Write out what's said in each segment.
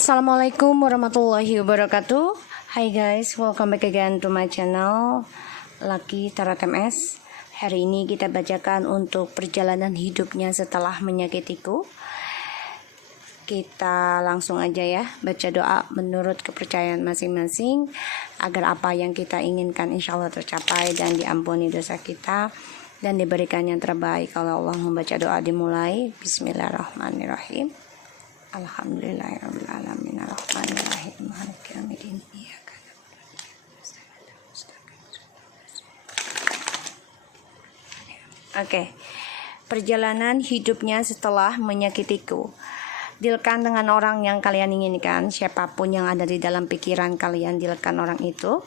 Assalamualaikum warahmatullahi wabarakatuh. Hi guys, welcome back again to my channel Lucky Tarot MS. Hari ini kita bacakan untuk perjalanan hidupnya setelah menyakitiku. Kita langsung aja ya, baca doa menurut kepercayaan masing-masing agar apa yang kita inginkan insya Allah tercapai dan diampuni dosa kita dan diberikan yang terbaik. Kalau Allah membaca doa dimulai. Bismillahirrahmanirrahim. Alhamdulillahirabbil alamin arrahmanirrahim maliki yaumiddin iyyaka na'budu wa iyyaka nasta'in. Oke. Perjalanan hidupnya setelah menyakitiku. Dealkan dengan orang yang kalian inginkan, siapapun yang ada di dalam pikiran kalian, dealkan orang itu.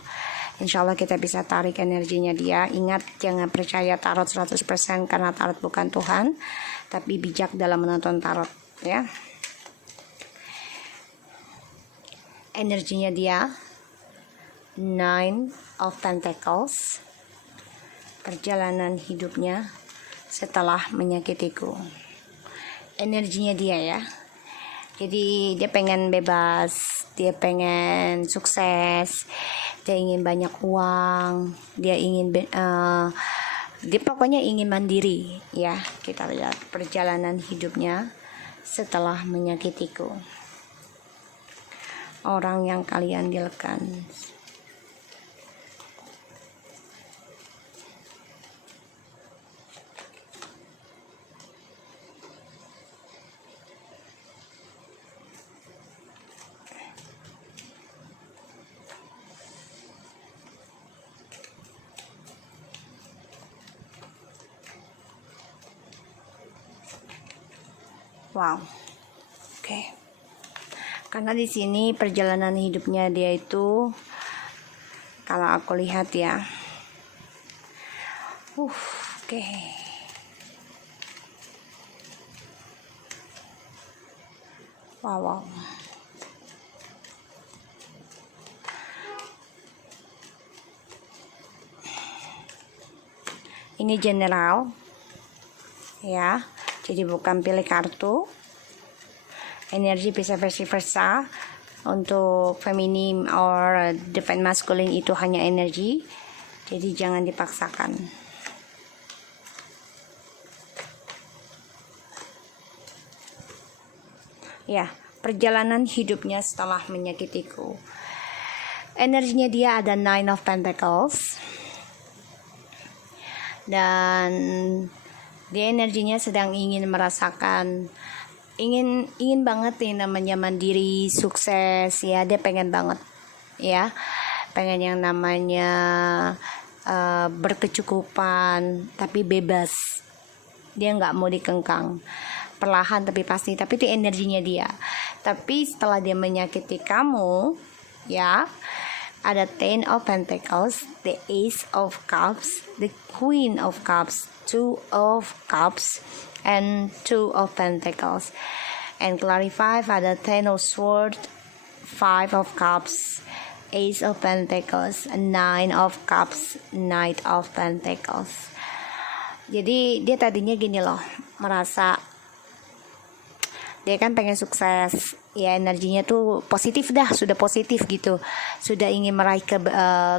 Insya Allah kita bisa tarik energinya dia. Ingat, jangan percaya tarot 100% karena tarot bukan Tuhan, tapi bijak dalam menonton tarot ya. Energinya dia 9 of Pentacles. Perjalanan hidupnya setelah menyakitiku. Energinya dia ya. Jadi dia pengen bebas, dia pengen sukses, dia ingin banyak uang, dia pokoknya ingin mandiri ya. Kita lihat perjalanan hidupnya setelah menyakitiku. Orang yang kalian dealkan. Wow. Oke. Karena di sini perjalanan hidupnya dia itu, kalau aku lihat ya, oke. Wow. Ini general, ya. Jadi bukan pilih kartu. Energi bisa versi versa. Untuk feminim or divine masculine itu hanya energi. Jadi jangan dipaksakan. Ya, perjalanan hidupnya setelah menyakitiku. Energinya dia ada 9 of Pentacles. Dan dia energinya sedang ingin merasakan, ingin banget nih namanya mandiri, sukses ya. Dia pengen banget ya, pengen yang namanya berkecukupan tapi bebas. Dia nggak mau dikengkang, perlahan tapi pasti. Tapi itu energinya dia. Tapi setelah dia menyakiti kamu ya, ada 10 of Pentacles, the Ace of Cups, the Queen of Cups, 2 of Cups, and 2 of Pentacles. And clarify, ada 10 of Swords, 5 of Cups, Ace of Pentacles, 9 of Cups, Knight of Pentacles. Jadi dia tadinya gini loh, merasa dia kan pengen sukses ya, energinya tuh positif dah, sudah positif gitu, sudah ingin meraih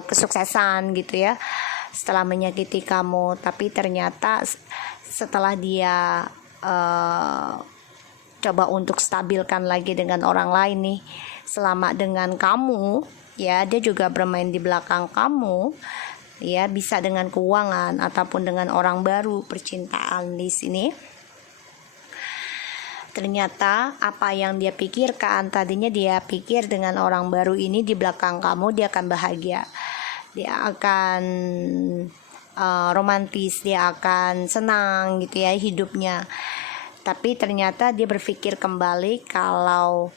kesuksesan gitu ya setelah menyakiti kamu. Tapi ternyata setelah dia coba untuk stabilkan lagi dengan orang lain nih, selama dengan kamu ya, dia juga bermain di belakang kamu ya, bisa dengan keuangan ataupun dengan orang baru, percintaan di sini. Ternyata apa yang dia pikirkan, tadinya dia pikir dengan orang baru ini di belakang kamu dia akan bahagia, dia akan romantis, dia akan senang gitu ya hidupnya. Tapi ternyata dia berpikir kembali kalau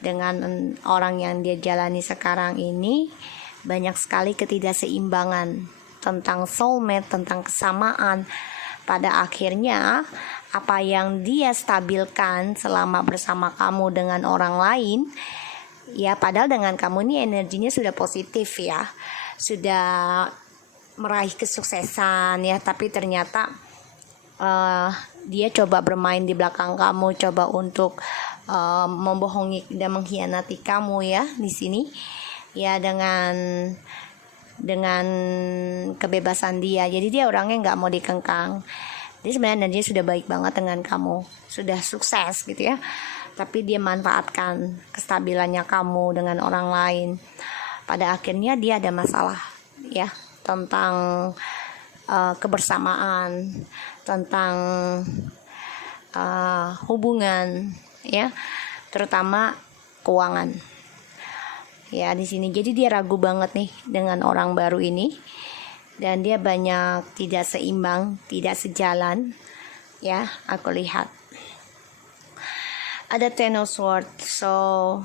dengan orang yang dia jalani sekarang ini banyak sekali ketidakseimbangan tentang soulmate, tentang kesamaan. Pada akhirnya apa yang dia stabilkan selama bersama kamu dengan orang lain ya, padahal dengan kamu ini energinya sudah positif ya, sudah meraih kesuksesan ya, tapi ternyata dia coba bermain di belakang kamu, coba untuk membohongi dan mengkhianati kamu ya di sini ya, dengan kebebasan dia. Jadi dia orangnya nggak mau dikengkang. Dia sebenarnya dia sudah baik banget dengan kamu, sudah sukses gitu ya, tapi dia manfaatkan kestabilannya kamu dengan orang lain. Pada akhirnya dia ada masalah ya, tentang kebersamaan, tentang hubungan ya, terutama keuangan ya di sini. Jadi dia ragu banget nih dengan orang baru ini, dan dia banyak tidak seimbang, tidak sejalan ya. Aku lihat ada Ten of Swords, so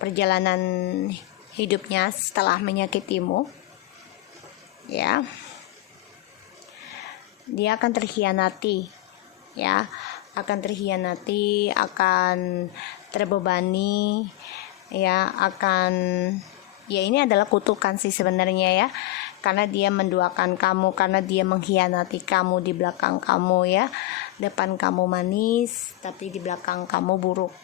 perjalanan hidupnya setelah menyakitimu ya, dia akan terkhianati ya, akan terbebani ya, ya ini adalah kutukan sih sebenarnya ya, karena dia menduakan kamu, karena dia mengkhianati kamu di belakang kamu ya. Depan kamu manis, tapi di belakang kamu buruk.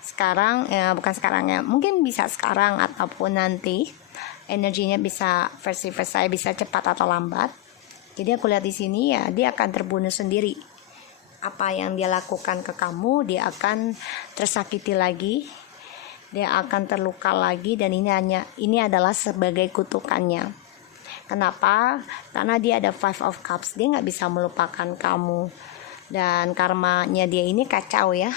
Sekarang bukan sekarang ya, mungkin bisa sekarang ataupun nanti, energinya bisa versi saya, bisa cepat atau lambat. Jadi aku lihat di sini ya, dia akan terbunuh sendiri. Apa yang dia lakukan ke kamu, dia akan tersakiti lagi, dia akan terluka lagi, dan ini adalah sebagai kutukannya. Kenapa? Karena dia ada Five of Cups, dia nggak bisa melupakan kamu, dan karmanya dia ini kacau ya.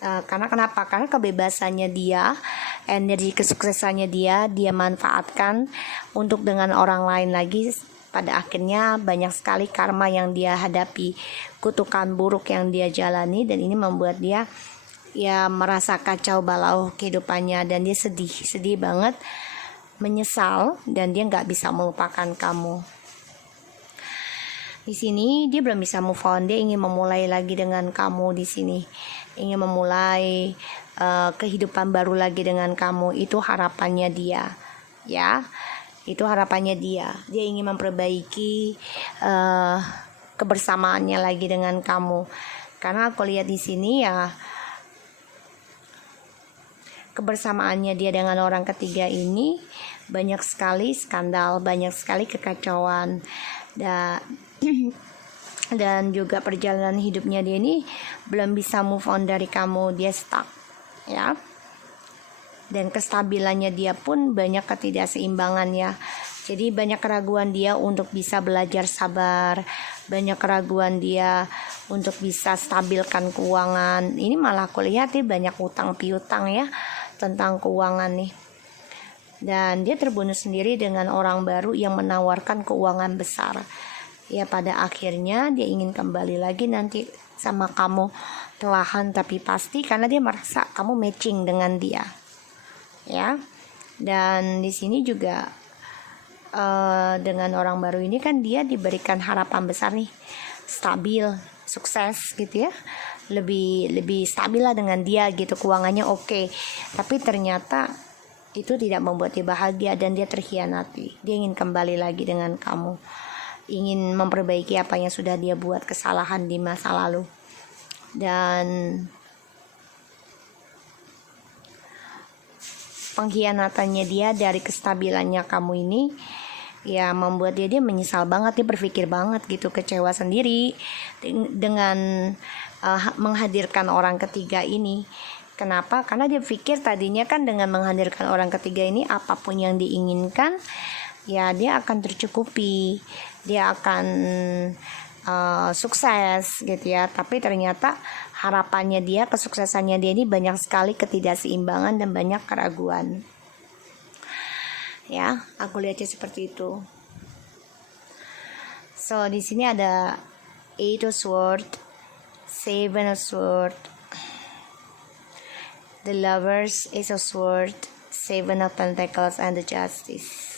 Karena kenapa? Karena kebebasannya dia, energi kesuksesannya dia manfaatkan untuk dengan orang lain lagi. Pada akhirnya banyak sekali karma yang dia hadapi, kutukan buruk yang dia jalani, dan ini membuat dia ya merasa kacau balau kehidupannya, dan dia sedih banget, menyesal, dan dia nggak bisa melupakan kamu. Di sini dia belum bisa move on, dia ingin memulai lagi dengan kamu di sini, ingin memulai kehidupan baru lagi dengan kamu. Itu harapannya dia ya, itu harapannya dia ingin memperbaiki kebersamaannya lagi dengan kamu. Karena aku lihat di sini ya, kebersamaannya dia dengan orang ketiga ini banyak sekali skandal, banyak sekali kekacauan, dan juga perjalanan hidupnya dia ini belum bisa move on dari kamu, dia stuck ya. Dan kestabilannya dia pun banyak ketidakseimbangan ya. Jadi banyak keraguan dia untuk bisa belajar sabar, banyak keraguan dia untuk bisa stabilkan keuangan. Ini malah aku lihat dia banyak utang piutang ya tentang keuangan nih. Dan dia terbunuh sendiri dengan orang baru yang menawarkan keuangan besar. Ya pada akhirnya dia ingin kembali lagi nanti sama kamu, perlahan tapi pasti, karena dia merasa kamu matching dengan dia ya. Dan di sini juga dengan orang baru ini kan dia diberikan harapan besar nih, stabil, sukses gitu ya, lebih stabil lah dengan dia gitu, keuangannya oke. Tapi ternyata itu tidak membuat dia bahagia, dan dia terkhianati. Dia ingin kembali lagi dengan kamu, ingin memperbaiki apa yang sudah dia buat kesalahan di masa lalu. Dan pengkhianatannya dia dari kestabilannya kamu ini ya membuat dia menyesal banget, dia berpikir banget gitu, kecewa sendiri dengan menghadirkan orang ketiga ini. Kenapa? Karena dia pikir tadinya kan dengan menghadirkan orang ketiga ini, apapun yang diinginkan ya dia akan tercukupi, dia akan sukses gitu ya. Tapi ternyata harapannya dia, kesuksesannya dia ini banyak sekali ketidakseimbangan dan banyak keraguan ya. Aku lihatnya seperti itu. So di sini ada Eight of Swords, Seven of Swords, the Lovers, Ace of Swords, Seven of Pentacles, and the Justice.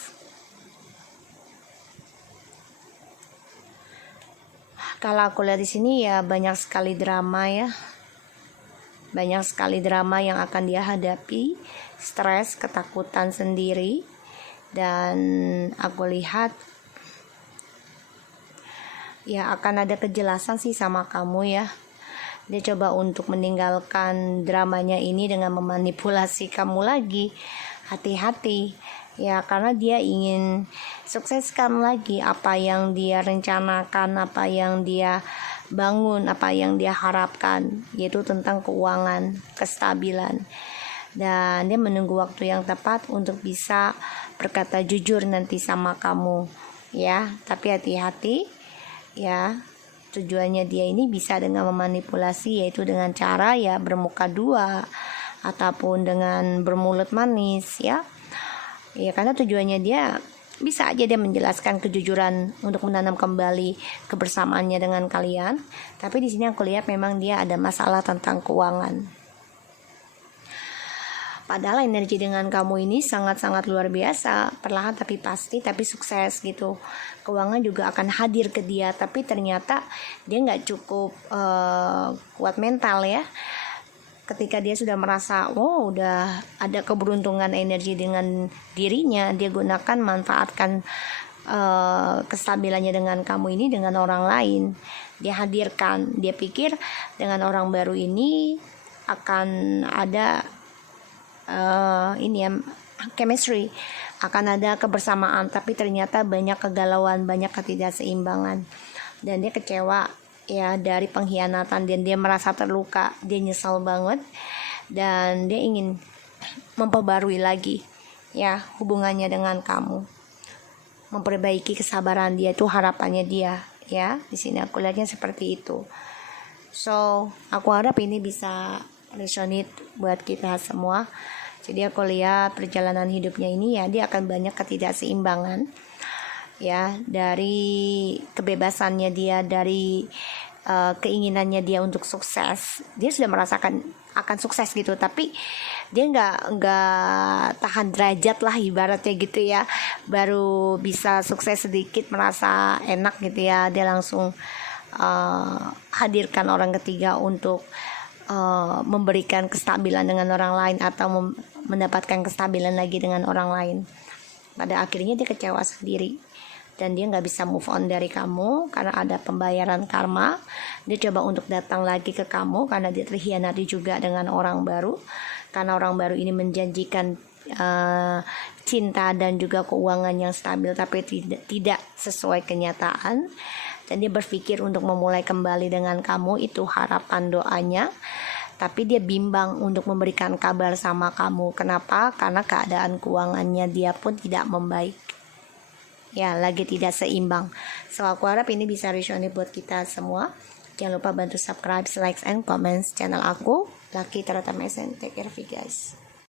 Kalau aku lihat di sini ya banyak sekali drama ya, banyak sekali drama yang akan dia hadapi, stres, ketakutan sendiri. Dan aku lihat ya akan ada kejelasan sih sama kamu ya. Dia coba untuk meninggalkan dramanya ini dengan memanipulasi kamu lagi. Hati-hati ya, karena dia ingin sukseskan lagi apa yang dia rencanakan, apa yang dia bangun, apa yang dia harapkan, yaitu tentang keuangan, kestabilan. Dan dia menunggu waktu yang tepat untuk bisa berkata jujur nanti sama kamu ya. Tapi hati-hati ya, tujuannya dia ini bisa dengan memanipulasi, yaitu dengan cara ya bermuka dua ataupun dengan bermulut manis ya. Ya, karena tujuannya dia bisa aja dia menjelaskan kejujuran untuk menanam kembali kebersamaannya dengan kalian. Tapi di sini aku lihat memang dia ada masalah tentang keuangan. Padahal energi dengan kamu ini sangat-sangat luar biasa, perlahan tapi pasti, tapi sukses gitu. Keuangan juga akan hadir ke dia, tapi ternyata dia nggak cukup kuat mental ya. Ketika dia sudah merasa, oh udah ada keberuntungan energi dengan dirinya, dia gunakan, manfaatkan kestabilannya dengan kamu ini dengan orang lain. Dia hadirkan, dia pikir dengan orang baru ini akan ada chemistry, akan ada kebersamaan, tapi ternyata banyak kegalauan, banyak ketidakseimbangan, dan dia kecewa ya dari pengkhianatan, dan dia merasa terluka, dia nyesal banget, dan dia ingin memperbarui lagi ya hubungannya dengan kamu, memperbaiki kesabaran dia, itu harapannya dia ya. Di sini aku lihatnya seperti itu. So aku harap ini bisa resonate buat kita semua. Jadi aku lihat perjalanan hidupnya ini ya, dia akan banyak ketidakseimbangan ya, dari kebebasannya dia, dari keinginannya dia untuk sukses. Dia sudah merasakan akan sukses gitu, tapi dia nggak tahan derajat lah ibaratnya gitu ya. Baru bisa sukses sedikit, merasa enak gitu ya, dia langsung hadirkan orang ketiga untuk memberikan kestabilan dengan orang lain, atau mendapatkan kestabilan lagi dengan orang lain. Pada akhirnya dia kecewa sendiri, dan dia nggak bisa move on dari kamu karena ada pembayaran karma. Dia coba untuk datang lagi ke kamu karena dia terhianati juga dengan orang baru, karena orang baru ini menjanjikan cinta dan juga keuangan yang stabil, tapi tidak sesuai kenyataan. Dan dia berpikir untuk memulai kembali dengan kamu, itu harapan doanya. Tapi dia bimbang untuk memberikan kabar sama kamu. Kenapa? Karena keadaan keuangannya dia pun tidak membaik ya, lagi tidak seimbang. So aku harap ini bisa resonate buat kita semua. Jangan lupa bantu subscribe, like, and comments channel aku, Lucky Tarot MSN. Take care of you guys.